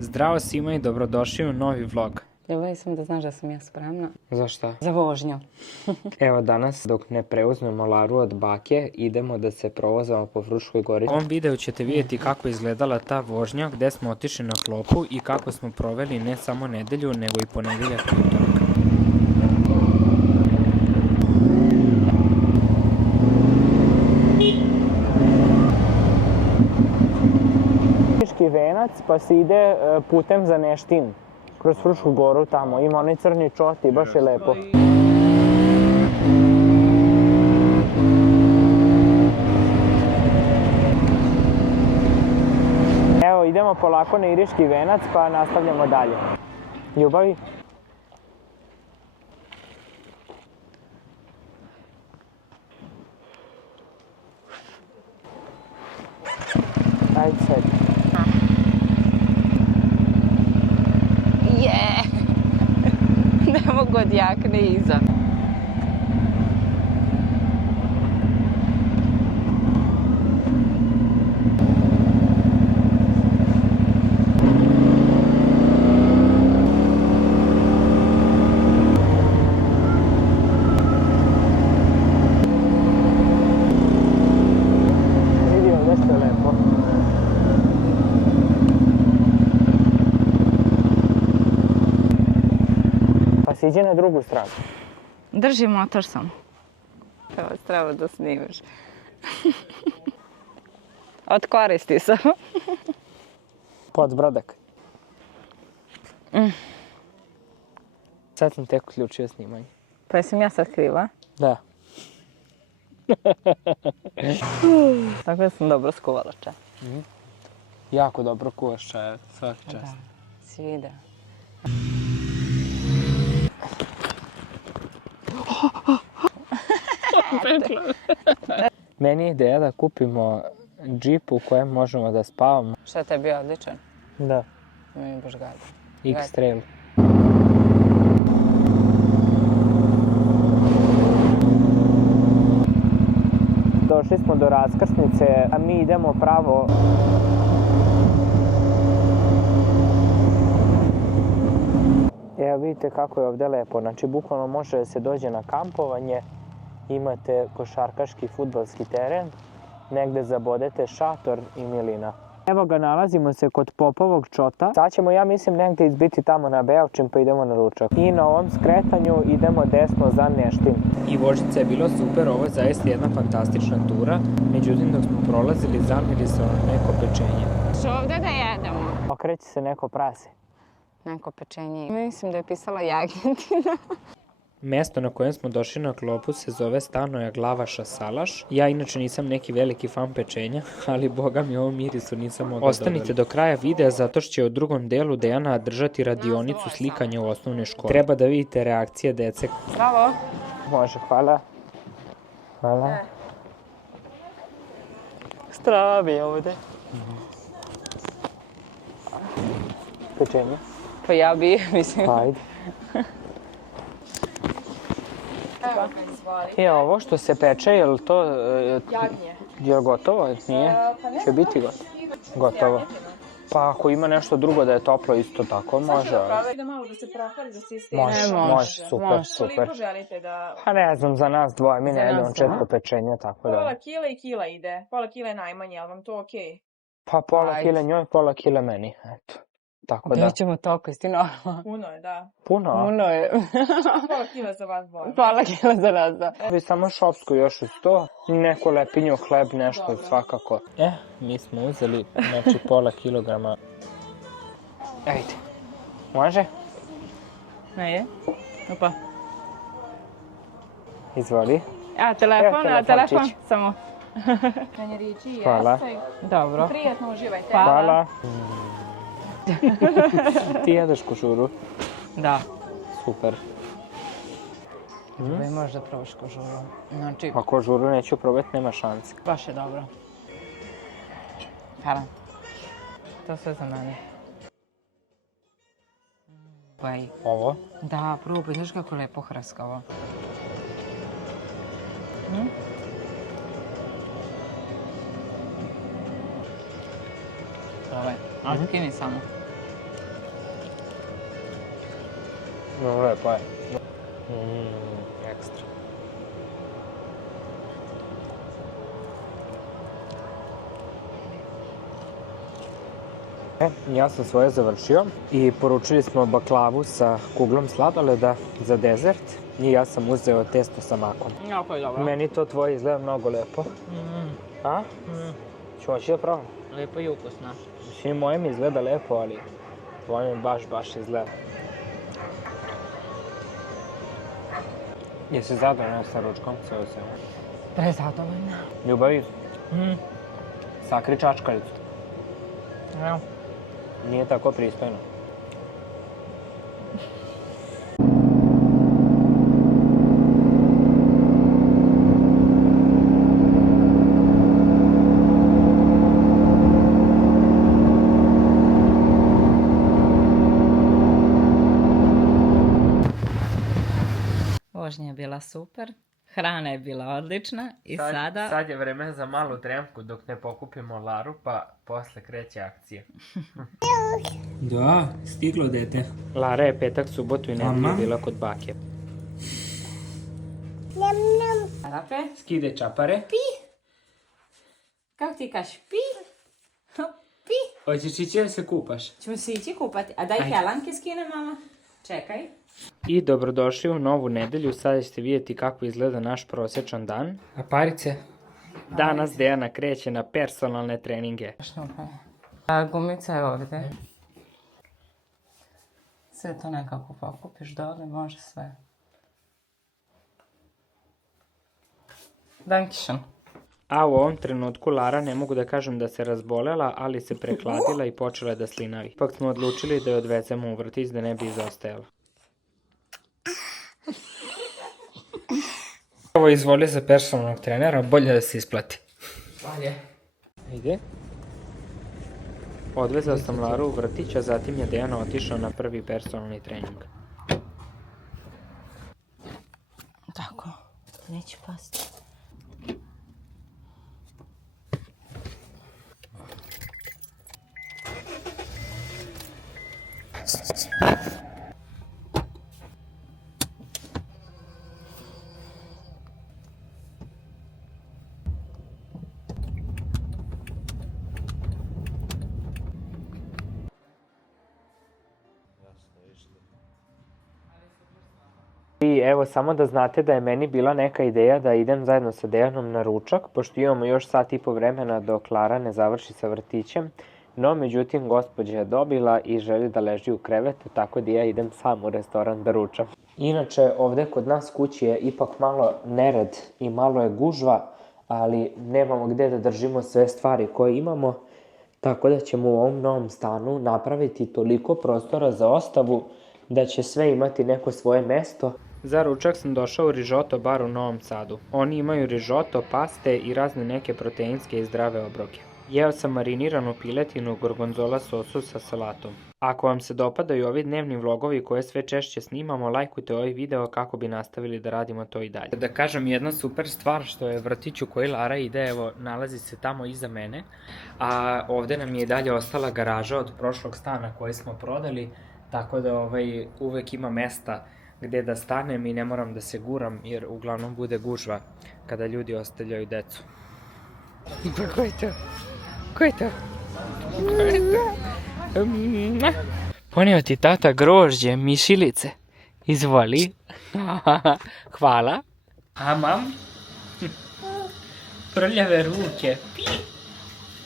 Zdravo svima i dobrodošli u novi vlog. Ljubavi sam da znaš da sam ja spremna. Za šta? Za vožnju. Evo danas, dok ne preuzmemo Laru od bake, idemo da se provozamo po Fruškoj gori. U ovom videu ćete vidjeti kako izgledala ta vožnja, gde smo otišli na klopu i kako smo proveli ne samo nedelju, nego i ponedeljak i utorak. Venac, pa se ide putem za Neštin, kroz Frušku goru tamo. Ima onaj crni čot i baš je lepo. Evo, idemo polako na Iriški venac, pa nastavljamo dalje. Ljubavi? Ajde sedi. Ne mogu od jakne iza. Vidio, nešto je lepo. Siđi na drugu stranu. Drži motor sam. Evo, treba da snimaš. Otkoristi sam. Podzbradak. Sad sam tek uključio snimanje. Pa jesam ja sad kriva? Da. Tako da sam dobro skuvala čaj. Jako dobro kuvaš čaje, svaki čast. Da, si vidio. Meni je ideja da kupimo džip u kojem možemo da spavamo. Šta je tebi odličan? Da. Mi baš gada. X-Trail. Došli smo do raskrsnice, a mi idemo pravo. Evo vidite kako je ovde lepo, znači bukvalno može da se dođe na kampovanje, imate košarkaški fudbalski teren, negde zabodete šator i milina. Evo ga, nalazimo se kod Popovog čota. Sad ćemo, ja mislim, negde izbiti tamo na Beočin pa idemo na ručak. I na ovom skretanju idemo desno za Neštin. I vožnjica je bilo super, ovo je zaista jedna fantastična tura. Međutim, dok smo prolazili, zamiri se ono neko pečenje. Što ovde da jedemo? Okreće se neko prase. Neko pečenje. Mislim da je pisala jagnjetina. Mesto na kojem smo došli na klopu se zove Stanoja Glavaša Salaš. Ja inače nisam neki veliki fan pečenja, ali boga mi ovom mirisu nisam mogao. Ostanite do kraja videa zato što će u drugom delu Dejana držati radionicu slikanja u osnovnoj školi. Treba da vidite reakcije dece. Bravo. Može, hvala. Hvala. Stravi ovde. Pečenje. Pa ja bi, mislim. Ajde. Evo ga, izvoli. I ovo što se peče, je li to... Jagnje. Je li gotovo? Nije? Pa ne Će biti gotovo. Pa ako ima nešto drugo da je toplo isto tako, može. Sad da malo da se propali, da se ističe. Može, super, super. Koliko želite da... Pa ne znam, za nas dvoje, mi ne jedemo često pečenja, tako da... Pola kila i kila ide. Pola kila je najmanje, ali vam to okej? Pa pola kile njoj, pola kile meni, eto. Tako da... Gdje ćemo toliko, isti normalno. Puno je, da. Puno? Puno je. Pola kila za vas dvoje. Pola kila za nas, da. Vi samo šopsku još uz to, neku lepinju, hleb, nešto svakako. Mi smo uzeli, znači pola kilograma. Ajde. Može? Ne je? Opa. Izvoli. A, telefon, samo. Kanjerići, jeste. Hvala. Dobro. Prijetno uživajte. Hvala. Ti jedeš košuru? Da. Super. Vi možda probaš kožuru. Znači, A kožuru neću probati, nema šanse. baš je dobro. Hvala. To sve za mene. Baj. Ovo? Da, probaj, znaš kako je lepo hrskavo. Ovaj, a skini samo. No, lepo je. Ekstra. Ja sam svoje završio i poručili smo baklavu sa kuglom sladoleda za dezert i ja sam uzeo testo sa makom. Jako je dobro. Meni to tvoje izgleda mnogo lepo. A? Ću hoći da probam? Lepo i ukusno. Mislim, moje mi izgleda lepo, ali tvoje mi baš izgleda. Jesi zadovoljna sa ručkom? Sve u svemu. Prezadovoljna. Ljubavi, sakri čačkalicu. Evo. Nije tako pristojno. Vožnja je bila super, hrana je bila odlična i sada... Sad je vreme za malu tremku dok ne pokupimo Laru, pa posle kreće akcija. Da, stiglo dete. Lara je petak, subotu i nedelju bila kod bake. Arape, Skide čapare. kako ti kažeš? Pi. Hoćeš ići da se kupaš? Ćemo se ići kupati. A daj helanke skine, mama. Čekaj. I dobrodošli u novu nedelju, sada ćete vidjeti kako izgleda naš prosječan dan. A parice? Danas Dejana kreće na personalne treninge. Gumica je ovdje. Sve to nekako pokupiš dole, može sve. Dankišan. A u ovom trenutku Lara ne mogu da kažem da se razbolela, ali se prekladila i počela je da slinavi. Ipak smo odlučili da je odvezemo u vrtić da ne bi izostajala. Ovo izvoli za personalnog trenera, bolje da se isplati. Bolje. Ide. Odvezao sam Laru u vrtić, a zatim je Dejana otišao na prvi personalni trening. Tako, neće pasti. I evo, samo da znate da je meni bila neka ideja da idem zajedno sa Dejanom na ručak, pošto imamo još sat i po vremena dok Lara ne završi sa vrtićem. No, međutim, gospođa je dobila i želi da leži u krevetu, tako da ja idem sam u restoran da ručam. Inače, ovde kod nas kući je ipak malo nered i malo je gužva, ali nemamo gde da držimo sve stvari koje imamo, tako da ćemo u ovom novom stanu napraviti toliko prostora za ostavu da će sve imati neko svoje mesto. Za ručak sam došao u Rižoto bar u Novom Sadu. Oni imaju rižoto, paste i razne neke proteinske i zdrave obroke. Jeo sam mariniranu piletinu u gorgonzola sosu sa salatom. Ako vam se dopadaju ovi dnevni vlogovi koje sve češće snimamo, lajkujte ovaj video kako bi nastavili da radimo to i dalje. Da kažem jedna super stvar što je vrtić u koji Lara ide, evo, nalazi se tamo iza mene, a ovde nam je i dalje ostala garaža od prošlog stana koji smo prodali, tako da uvek ima mesta gde da stanem i ne moram da se guram jer uglavnom bude gužva kada ljudi ostavljaju decu. Pa ko je to? Ko je to? Ko je to? Poneo ti tata grožđe, mišilice. Izvoli. Hvala. A mam? Prljave ruke.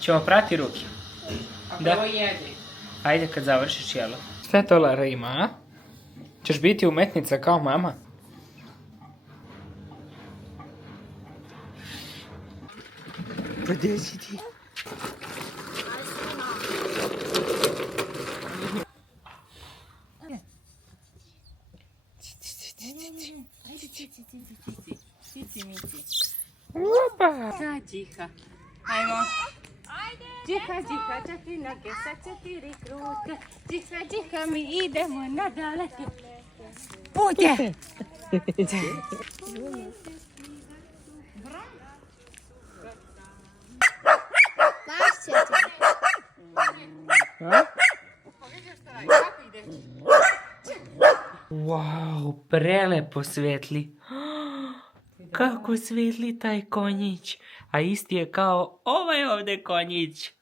Ćemo prati ruke. Da. Ajde kad završiš jelo. Sve to Lara ima, a? Ćeš biti umetnica kao mama? Pa gdje si ti? Opa! Tiha. Ajmo. Tiha, četiri noge, sa četiri kruke. Tiha, mi idemo na daleke pute. Wow, prelepo svetli. Kako svetli taj konjić. A isti je kao ovaj ovde konjić.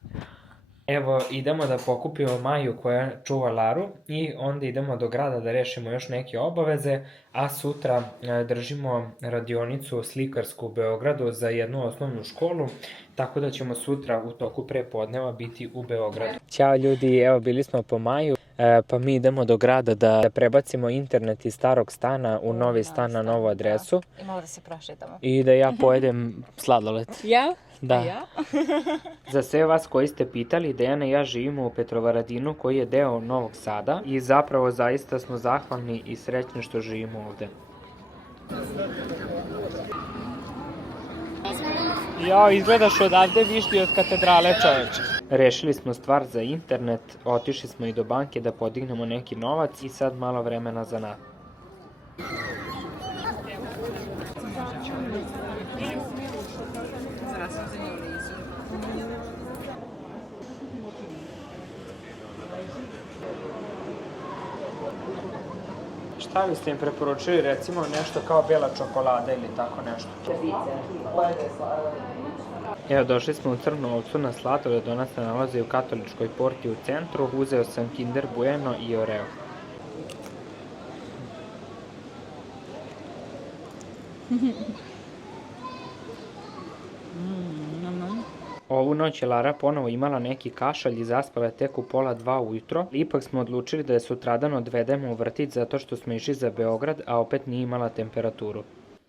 Evo, idemo da pokupimo Maju koja čuva Laru i onda idemo do grada da rešimo još neke obaveze, a sutra držimo radionicu slikarsku u Beogradu za jednu osnovnu školu, tako da ćemo sutra u toku prepodneva biti u Beogradu. Ćao ljudi, evo bili smo po Maju, pa mi idemo do grada da prebacimo internet iz starog stana u novi stan na novu adresu. I malo da se prošetamo. I da ja pojedem sladoled. Ja? Da. A ja? Za sve vas koji ste pitali, Dejana i ja živimo u Petrovaradinu koji je deo Novog Sada i zapravo zaista smo zahvalni i srećni što živimo ovde. Jao, izgledaš odavde višlji od katedrale, čoveče. Rešili smo stvar za internet, otišli smo i do banke da podignemo neki novac i sad malo vremena za nas. Šta biste im preporučili, recimo nešto kao bela čokolada ili tako nešto? Evo, došli smo u Crnu ovcu na sladoled, ona se nalazi u Katoličkoj porti u centru. Uzeo sam Kinder Bueno i Oreo. Ovu noć je Lara ponovo imala neki kašalj i zaspala je tek u 1:30 ujutro. Ipak smo odlučili da je sutradan odvedemo u vrtić zato što smo išli za Beograd, a opet nije imala temperaturu.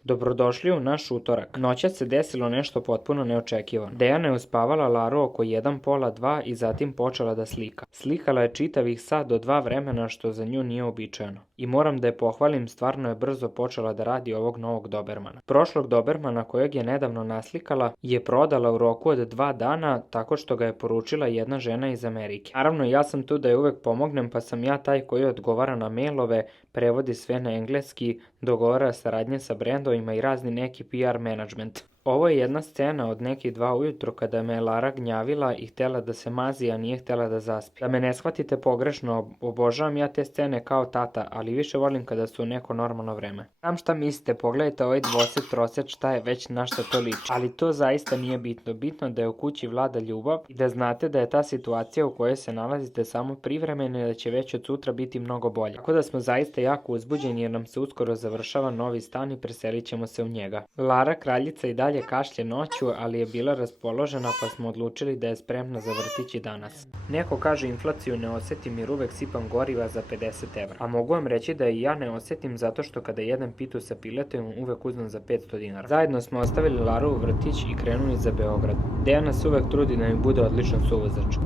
Dobrodošli u naš utorak. Noćas se desilo nešto potpuno neočekivano. Dejana je uspavala Laru oko 1:30 i zatim počela da slika. Slikala je čitavih sat do 2 vremena što za nju nije uobičajeno. I moram da je pohvalim, stvarno je brzo počela da radi ovog novog dobermana. Prošlog dobermana kojeg je nedavno naslikala je prodala u roku od 2 dana tako što ga je poručila jedna žena iz Amerike. Naravno, ja sam tu da je uvek pomognem, pa sam ja taj koji odgovara na mailove, prevodi sve na engleski, dogovara saradnje sa brendovima i razni neki PR management. Ovo je jedna scena od nekih 2 ujutro kada me je Lara gnjavila i htela da se mazi, a nije htela da zaspi. Da me ne shvatite pogrešno, obožavam ja te scene kao tata, ali više volim kada su neko normalno vreme. Znam šta mislite, pogledajte ovaj dvosed, trosed, šta je već, na šta to liči. Ali to zaista nije bitno. Bitno je da je u kući vlada ljubav i da znate da je ta situacija u kojoj se nalazite samo privremena i da će već od sutra biti mnogo bolje. Tako da smo zaista jako uzbuđeni jer nam se uskoro završava novi stan i preselit ćemo se u njega. Lara, kraljica, i dalje kašlje noću, ali je bila raspoložena pa smo odlučili da je spremna za vrtić i danas. Neko kaže inflaciju ne osetim jer uvek sipam goriva za 50 evra. A mogu vam reći da i ja ne osetim zato što kada jedem pitu sa piletom uvek uzmem za 500 dinara. Zajedno smo ostavili Laru u vrtić i krenuli za Beograd. Dejana se uvek trudi da mi bude odličan suvozač.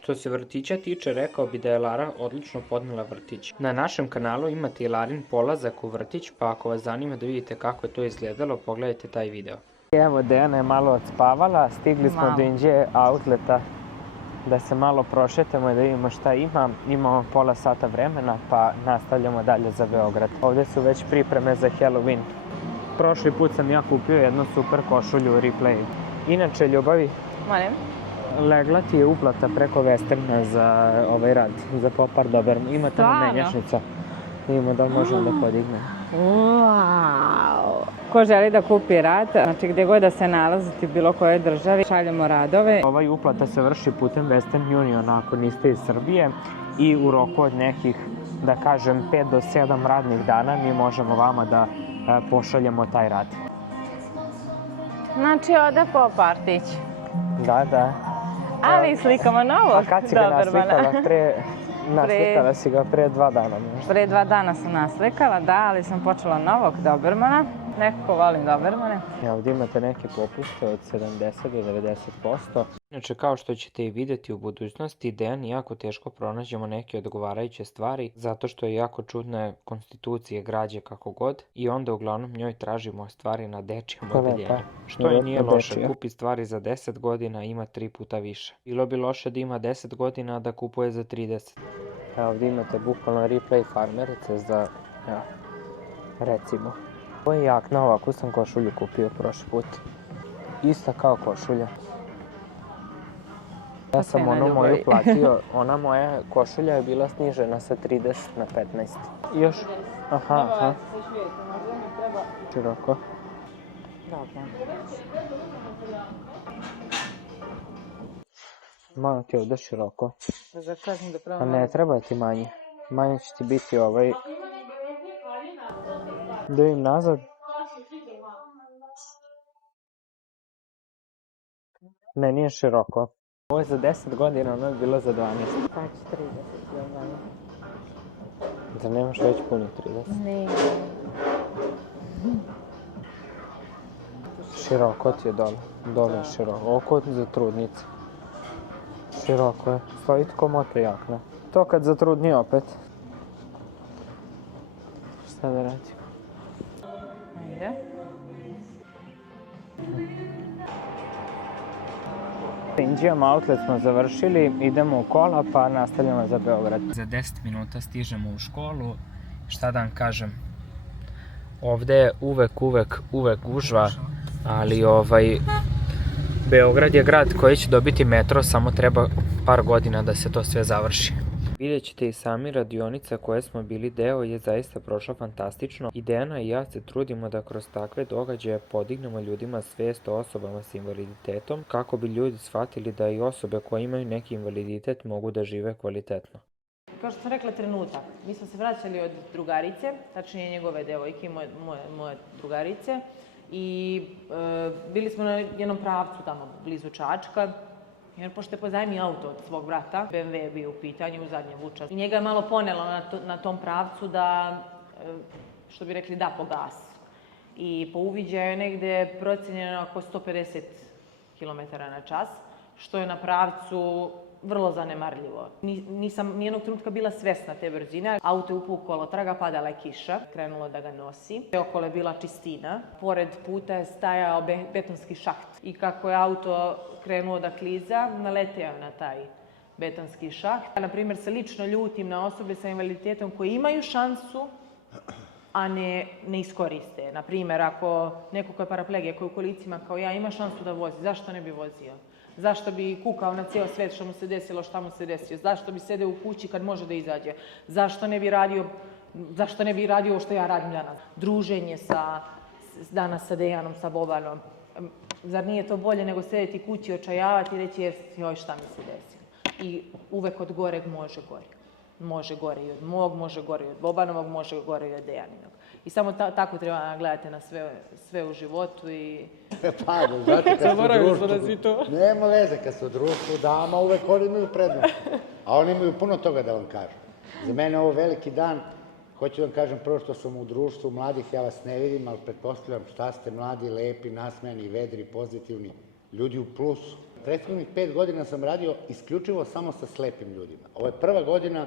Što se vrtića tiče, rekao bi da je Lara odlično podnela vrtić. Na našem kanalu imate i Larin polazak u vrtić, pa ako vas zanima da vidite kako je to izgledalo, pogledajte taj video. Evo, Dejana je malo odspavala, stigli smo do Inđe outleta da se malo prošetamo i da vidimo šta ima. Imamo pola sata vremena, pa nastavljamo dalje za Beograd. Ovde su već pripreme za Halloween. Prošli put sam ja kupio jednu super košulju u Replay. Inače, Ljubavi, legla ti je uplata preko Westerna za ovaj rad, za popar Doberman. Ima tamo menjačnica. Vidimo da možemo da podigne. Wow! Ko želi da kupi rad, znači gde god da se nalazite u bilo kojoj državi, šaljemo radove. Ovaj uplata se vrši putem Western Union ako niste iz Srbije i u roku od nekih, da kažem, 5 do 7 radnih dana mi možemo vama da pošaljemo taj rad. Znači ode po partić. Da, da. Ali slikamo novog Dobermana. A kad si ga naslikala? Naslikala si ga pre 2 dana. Pre 2 dana sam naslikala, da, ali sam počela novog Dobermana. Nekako volim Dobermane. Ovdje imate neke popuste od 70 do 90%. Inače, kao što ćete i vidjeti u budućnosti, Dejani jako teško pronađemo neke odgovarajuće stvari, zato što je jako čudne konstitucije građe kako god, i onda uglavnom njoj tražimo stvari na dečijem odeljenju. Što i nije loše, kupi stvari za 10 godina, ima 3 puta više. Bilo bi loše da ima 10 godina, a da kupuje za 30. Evo, ovdje imate bukvalno Replay farmerice za, recimo. Ovo je jakna, ovako sam košulju kupio prošli put. Ista kao košulja. Ja sam onu moju platio, ona moja košulja je bila snižena sa 30 na 15. Još, aha. Široko. Malo ti je ovdje široko. A ne treba ti manje. Manje će ti biti ovaj... Da vidim nazad. Ne, nije široko. Ovo je za 10 godina, ono je bilo za 12. Pa će 30, jel da? Da nemaš već puni 30? Ne. Široko ti je dole. Dole je široko. Oko za trudnice. Široko je. Stoji tko moto jakna. To kad zatrudni opet. Šta da radim? Ajde. Inđijama outlet smo završili, idemo u kola pa nastavljamo za Beograd. Za 10 minuta stižemo u školu. Šta da vam kažem? Ovde je uvek gužva, ali Beograd je grad koji će dobiti metro, samo treba par godina da se to sve završi. Vidjet ćete i sami, radionica koje smo bili deo je zaista prošla fantastično i Dejana i ja se trudimo da kroz takve događaje podignemo ljudima svijest o osobama s invaliditetom kako bi ljudi shvatili da i osobe koje imaju neki invaliditet mogu da žive kvalitetno. Kao što sam rekla, trenutak. Mi smo se vraćali od drugarice, tačnije njegove devojke, moje drugarice, i bili smo na jednom pravcu tamo blizu Čačka, jer pošto je pozajmio auto od svog brata, BMW je bio u pitanju u zadnjem vuča. I njega je malo ponelo na tom pravcu da, što bi rekli, da po gas. I po uviđaju je negde procijenjeno oko 150 km na čas, što je na pravcu vrlo zanemarljivo. Nisam nijednog trenutka bila svesna te brzine. Auto je upukalo traga, padala je kiša, krenulo da ga nosi. Okolo je bila čistina. Pored puta je stajao betonski šaht. I kako je auto krenuo da kliza, naleteo na taj betonski šaht. Ja, na primjer, se lično ljutim na osobe sa invaliditetom koji imaju šansu, a ne iskoriste. Na primjer, ako neko ko je paraplegija, koji u kolicima kao ja ima šansu da vozi, zašto ne bi vozio? Zašto bi kukao na cijel svet što mu se desilo, šta mu se desilo? Zašto bi sedeo u kući kad može da izađe? Zašto ne bi radio ovo što ja radim danas? Druženje danas sa Dejanom, sa Bobanom. Zar nije to bolje nego sedeti kući, očajavati i reći joj šta mi se desilo? I uvek od goreg može gore. Može gore i od mog, može gore i od Bobanovog, može gore i od Dejaninog. I samo tako treba gledati na sve u životu i... Pa, znate, kad su u društvu... Nema veze, kad su u društvu dama, uvek oni imaju prednost. A oni imaju puno toga da vam kažu. Za mene je ovo veliki dan. Hoću da vam kažem prvo što sam u društvu mladih, ja vas ne vidim, ali pretpostavljam šta ste mladi, lepi, nasmejani, vedri, pozitivni, ljudi u plusu. Prethodnih 5 godina sam radio isključivo samo sa slepim ljudima. Ovo je prva godina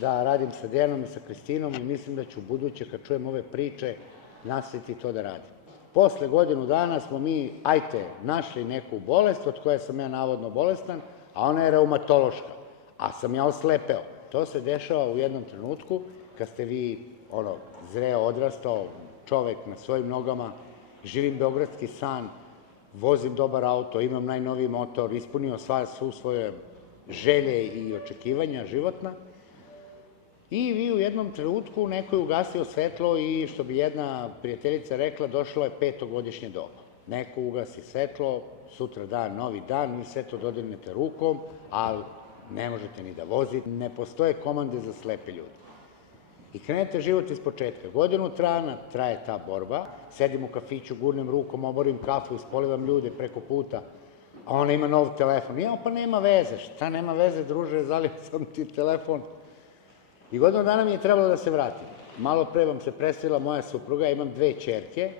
da radim sa Dejanom i sa Kristinom i mislim da ću u buduće, kad čujem ove priče, nastaviti to da radim. Posle godinu dana smo mi, našli neku bolest od koje sam ja navodno bolestan, a ona je reumatološka, a sam ja oslepeo. To se dešava u jednom trenutku kad ste vi, zreo, odrastao čovek na svojim nogama, živim beogradski san, vozim dobar auto, imam najnoviji motor, ispunio svu svoje želje i očekivanja životna. I vi u jednom trenutku neko je ugasio svetlo i, što bi jedna prijateljica rekla, došlo je 5-godišnje doba. Neko ugasi svetlo, sutra dan, novi dan, vi sve to dodirnete rukom, ali ne možete ni da vozite. Ne postoje komande za slepe ljude. I krenete život iz početka. Godinu traje ta borba, sedim u kafiću, gurnem rukom, oborim kafu, ispolivam ljude preko puta, a ona ima nov telefon. Ja, pa nema veze. Šta nema veze, druže, zalio sam ti telefon. I godinu dana mi je trebalo da se vratim. Malo pre vam se predstavila moja supruga, imam 2 ćerke.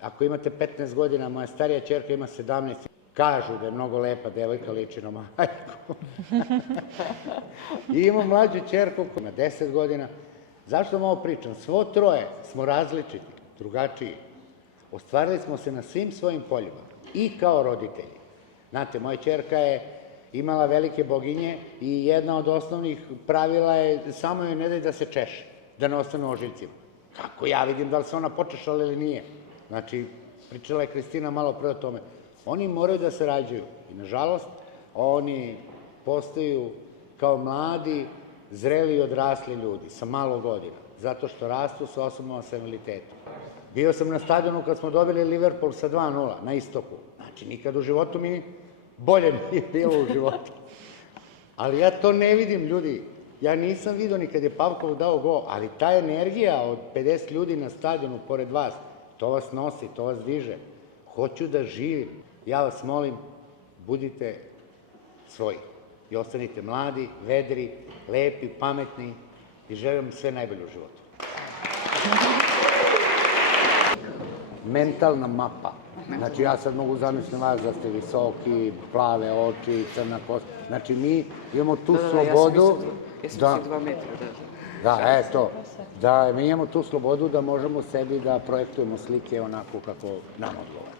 Ako imate 15 godina, moja starija ćerka ima 17. Kažu da je mnogo lepa devojka, liči na majku. I imam mlađu ćerku koja ima 10 godina. Zašto vam ovo pričam? Svo troje smo različiti, drugačiji. Ostvarili smo se na svim svojim poljima i kao roditelji. Znate, moja ćerka je imala velike boginje i jedna od osnovnih pravila je samo joj ne daj da se češe, da ne ostane u ožiljcima. Kako ja vidim da li se ona počešala ili nije? Znači, pričala je Kristina malo pre o tome. Oni moraju da se rađaju i, nažalost, oni postaju kao mladi, zreli i odrasli ljudi sa malo godina, zato što rastu sa osobama sa invaliditetom. Bio sam na stadionu kad smo dobili Liverpool sa 2:0 na istoku. Znači, nikad u životu mi bolje nije bilo u životu. Ali ja to ne vidim, ljudi. Ja nisam vidio ni kad je Pavkov dao gol, ali ta energija od 50 ljudi na stadionu pored vas, to vas nosi, to vas diže. Hoću da živim. Ja vas molim, budite svoji i ostanite mladi, vedri, lepi, pametni i želim sve najbolje u životu. Mentalna mapa. Znači, ja sad mogu zamisliti vas da ste visoki, plave oči, crna kosa. Znači, mi imamo tu slobodu... Ja sam si 2 metra, da. Da, eto. Da, mi imamo tu slobodu da možemo sebi da projektujemo slike onako kako nam odgovara.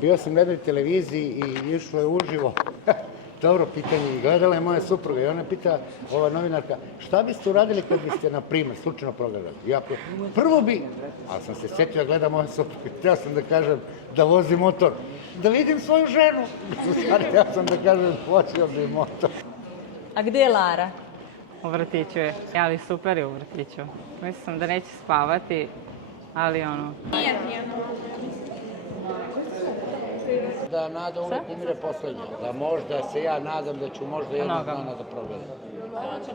Bio sam na jednoj televiziji i išlo je uživo. Dobro pitanje. Gledala je moja supruga i ona pita, ova novinarka, šta biste uradili kad biste, na primjer, slučajno progledali? Ja prvo bi, ali sam se setio da gledam moja supruga, htio sam da kažem da vozi motor, da vidim svoju ženu. Ja sam da kažem, vozio bi motor. A gde je Lara? U vrtiću je, ali super je u vrtiću. Mislim da neće spavati, ali ono... Da nada uvek umire poslednja, da možda se ja nadam da ću možda jednog dana da progledam.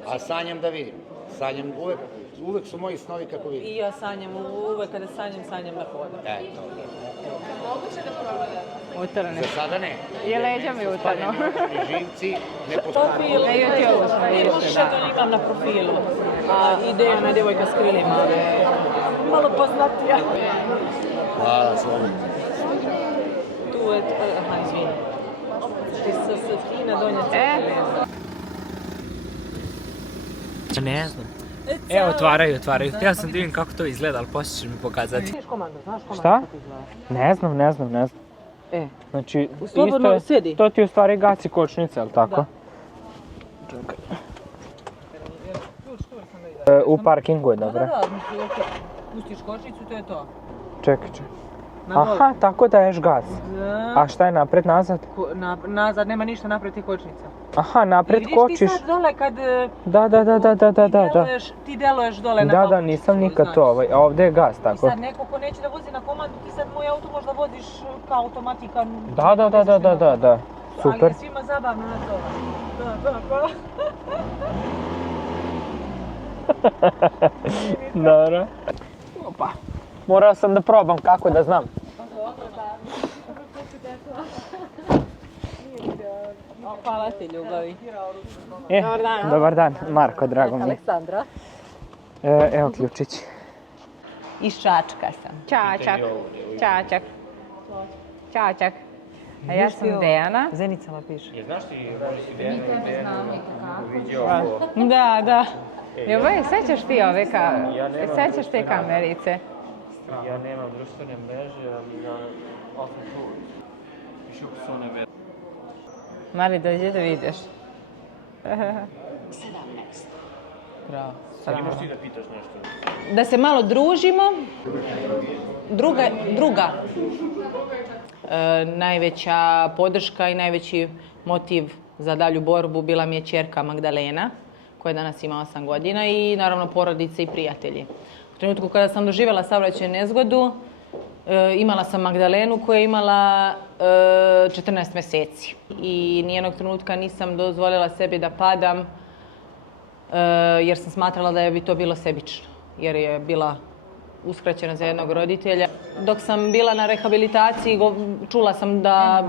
A sanjam da vidim. Sanjam uvek su moji snovi kako vidim. I ja sanjam, uvek kada sanjam da hodam. Eto. Moguće da progledam? Utrne. Za sada ne. I leđa mi utrnu. I živci ne postoje. Profil, na YouTube. Možeš ja to imam na profilu. A Idejana devojka s krilima, malo poznatija. Hvala, slobodno. Tu je, aha, izvini. Ti sa Kina donja crkve. Ne znam. Evo, otvaraju. Htio sam da vidim kako to izgleda, ali poslije ćeš mi pokazati. Znaš komando Šta? Ne znam. Znači, slobodno sedi. To ti u stvari gasi kočnica, ali tako? Čekaj. U parkingu je, dobro. Da, pustiš kočnicu, to je to. Čekaj. Aha, tako daješ gas. A šta je napred, nazad? Nazad, nema ništa napred ti kočnica. Aha, napred kočiš. Vidiš ti sad dole kad Da. ti deluješ dole na kočnicu. Da, nisam nikad to, a ovdje je gas, tako. I sad neko ko neće da vozi na komandu, ti sad moj auto možda voziš kao automatika. Da, super. Ali je svima zabavno na to. Da. Dobro. Opa. Morao sam da probam kako da znam. Hvala ti, ljubavi. Dobar dan, Marko, drago mi. Aleksandra. Evo ključić. Iz Čačka sam. Čačak. A ja sam Dejana. Zenicama piše. Znaš ti, Dejana i Da. Ljubav, sećaš ti ove sećaš te kamerice? Ja nemam društvene mreže, ali ja osam tu. Više su one vede. Mari, dođi da vidiš. 17. Bravo. Imaš ti da pitaš nešto? Da se malo družimo. Druga. Najveća podrška i najveći motiv za dalju borbu bila mi je ćerka Magdalena, koja danas ima 8 godina, i naravno porodice i prijatelji. U trenutku kada sam doživjela saobraćajnu nezgodu, imala sam Magdalenu koja je imala 14 mjeseci. I nijednog trenutka nisam dozvolila sebi da padam, jer sam smatrala da bi to bilo sebično, jer je bila uskraćena za jednog roditelja. Dok sam bila na rehabilitaciji, čula sam da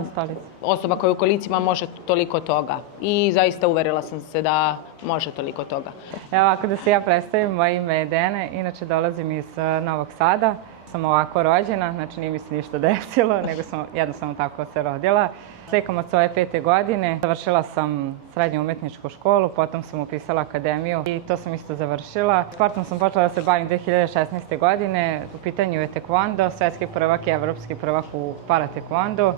osoba koja je u kolicima može toliko toga. I zaista uverila sam se da može toliko toga. Evo ovako da se ja predstavim, moje ime je Dene, inače dolazim iz Novog Sada. Sam ovako rođena, znači nije mi se ništa desilo, nego sam jednostavno tako se rodila. Slikam od svoje 5. godine, završila sam srednju umjetničku školu, potom sam upisala akademiju i to sam isto završila. Sportom sam počela da se bavim 2016. godine, u pitanju je tekvondo, svetski prvak i evropski prvak u paratekvondu.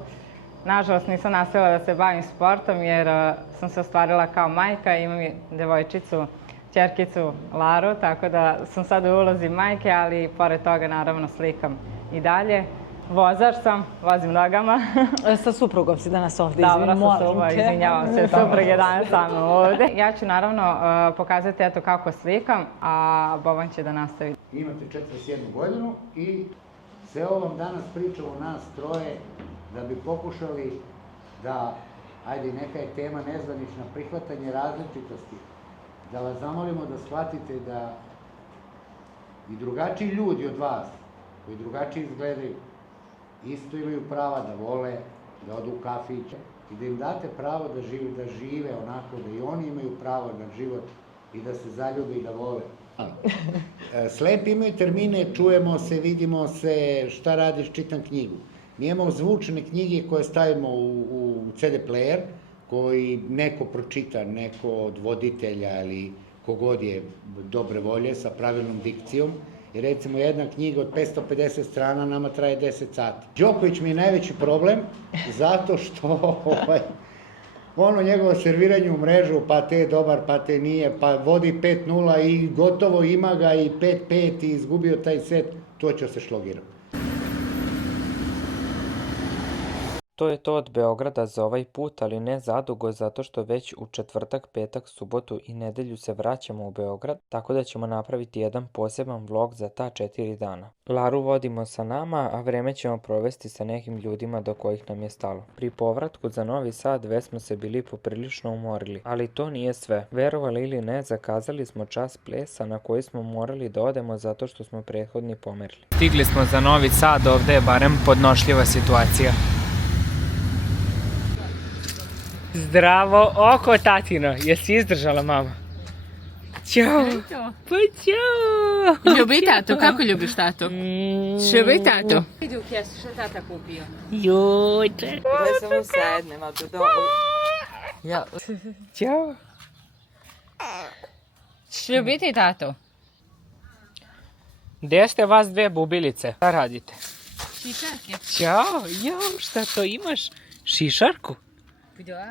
Nažalost nisam nastavila da se bavim sportom jer sam se ostvarila kao majka, imam devojčicu, ćerkicu Laru, tako da sam sad u ulozi majke, ali pored toga naravno slikam i dalje. Vozač sam, vozim nogama. Sa suprugom si danas ovdje, Dobro, izvinjavam se, suprug je danas sa mnom ovdje. Ja ću naravno pokazati eto kako slikam, a Boban će da nastavi. Imate 41 godinu i sve ovo vam danas pričamo nas troje da bi pokušali da, ajde neka je tema nezvanična, prihvatanje različitosti, da vas zamolimo da shvatite da i drugačiji ljudi od vas, koji drugačije izgledaju, isto imaju prava da vole, da odu u kafić i da im date pravo da žive onako, da i oni imaju pravo na život i da se zaljube i da vole. Slepi imaju termine, čujemo se, vidimo se, šta radiš, čitam knjigu. Mi imamo zvučne knjige koje stavimo u CD player, koji neko pročita, neko od voditelja ili kogod je dobre volje sa pravilnom dikcijom. I recimo jedna knjiga od 550 strana nama traje 10 sati. Đoković mi je najveći problem zato što njegovo serviranje u mrežu, pa te je dobar, pa te nije, pa vodi 5-0 i gotovo ima ga i 5-5 i izgubio taj set, to će se šlogiram. To je to od Beograda za ovaj put, ali ne zadugo, zato što već u četvrtak, petak, subotu i nedelju se vraćamo u Beograd, tako da ćemo napraviti jedan poseban vlog za ta 4 dana. Laru vodimo sa nama, a vreme ćemo provesti sa nekim ljudima do kojih nam je stalo. Pri povratku za Novi Sad već smo se bili poprilično umorili, ali to nije sve. Verovali ili ne, zakazali smo čas plesa na koji smo morali da odemo zato što smo prethodni pomerili. Stigli smo za Novi Sad, ovde je barem podnošljiva situacija. Zdravo oko, tatino. Jesi izdržala, mama? Ćao. Pa ćao. Ljubi tatu, kako ljubiš tatu? Ljubi tatu. Vidi u kesu, što tata kupio? Joj, čekaj. Da samo sednem, a to Ja. Ćao. Ljubi ti tatu? Gde ste vas dve bubilice? Šta radite? Šišarke. Ćao. Jao, šta to imaš? Šišarku?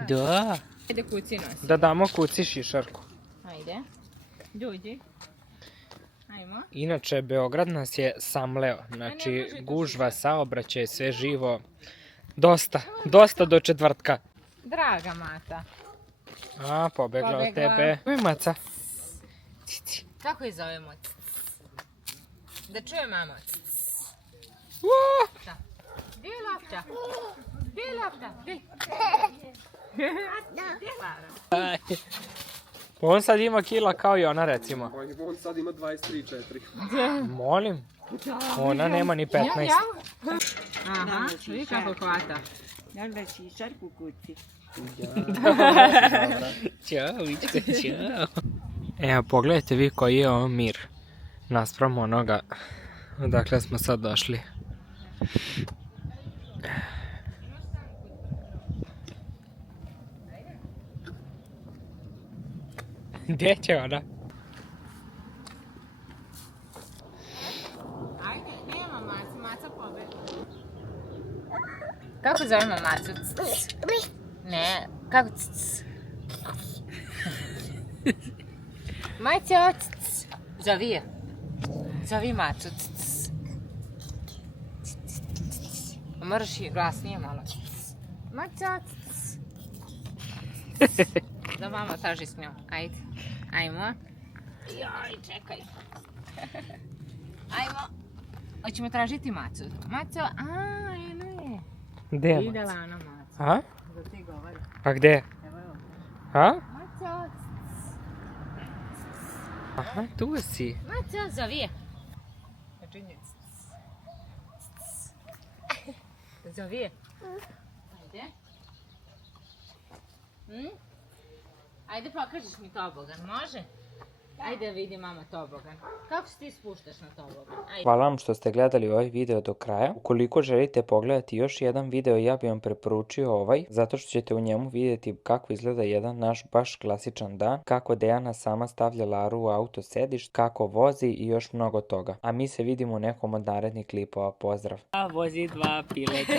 Da. Ajde kuci nosi. Da damo kuci šišarku. Ajde. Dođi. Ajmo. Inače, Beograd nas je samleo. Znači, gužva, saobraćaj, sve živo. Dosta do četvrtka. Draga Mata. A, pobegla od tebe. Oj, maca. Kako je zovemo? Da čuje mama. Gdje je lopta? Gdje je lopta? On sad ima kila kao i ona, recimo. On sad ima 23-4. Molim? Ona nema ni 15. Aha, vidi kako hvata. Ja da šišarku kuci. Ćao, Vička, ćao. Evo, pogledajte vi koji je ovo mir. Naspram onoga odakle smo sad došli. Gdje će ona? Ajde, nema Maca, Maca pobegla. Kako zovemo Macu? Ne, kako Maco, zovi je. Zovi Macu. Moraš i glasnije malo. Maco. Da mama traži s njom. Ajde. Ajmo. Joj, čekaj. Ajmo. Hoćemo tražiti Macu. Maco, eno je. Gdje je Videla Maca? ona Macu. A? Da ti govori. A gdje? Evo je ovo. A? Maco. Aha, tu si. Maco, zovi je. Zovi je. Ajde. Ajde pokažeš mi tobogan, može? Ajde vidi mama tobogan. Kako se ti spuštaš na tobogan? Ajde. Hvala vam što ste gledali ovaj video do kraja. Ukoliko želite pogledati još jedan video, ja bih vam preporučio ovaj, zato što ćete u njemu vidjeti kako izgleda jedan naš baš klasičan dan, kako Dejana sama stavlja Laru u auto sedišt, kako vozi i još mnogo toga. A mi se vidimo u nekom od narednih klipova. Pozdrav! A vozi dva pileta.